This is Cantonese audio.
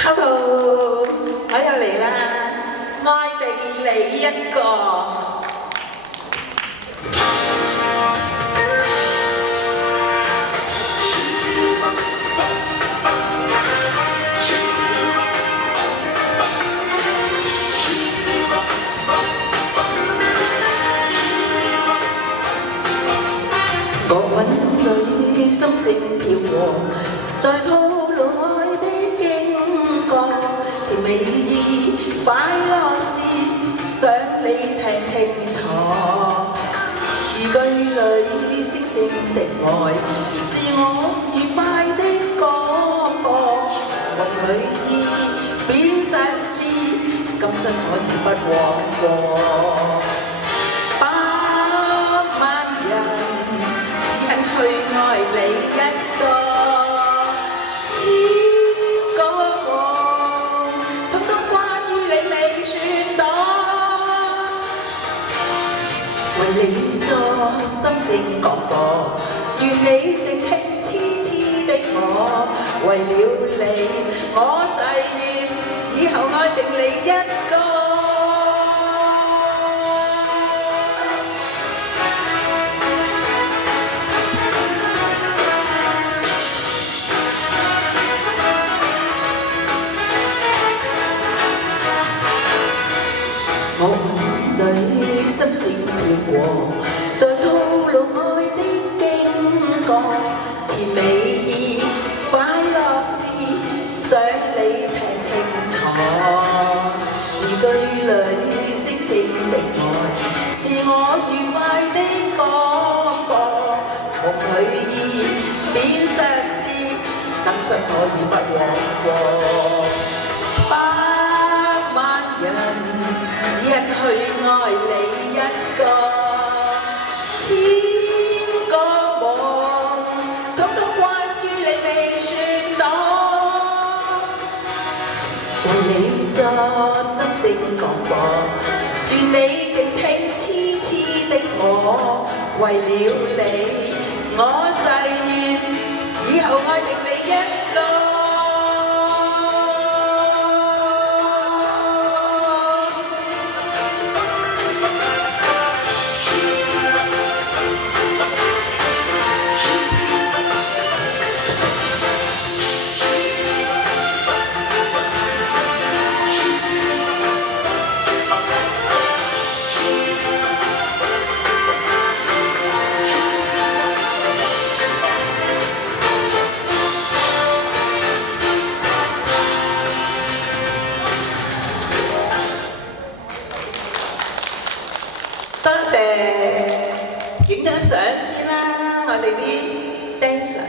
Hello，我又嚟啦，愛定你一個。我韻裏心聲飄過，在吐露愛的經過，甜美意快樂事，想你聽清楚。字句裏星星的愛，是我愉快的廣播，夢裏意變實事，今生可以不枉過。去愛你一個，千個夢，統統關於你未算多。為你作心聲廣播，願你靜聽痴痴的我。為了你，我誓願以後愛定你一個。我夢裏心聲飄過，在吐露愛的經過，甜美意快樂事，想你聽清楚。字句裏星星的愛，是我愉快的廣播，夢裏意變實事，今生可以不枉過。只因去愛你一個，千個夢，統統關於你未算多。為你作心聲廣播，願你靜聽痴痴的我。為了你，我誓願以後愛定你一個。多謝，影張相先啦，我哋啲 dancer。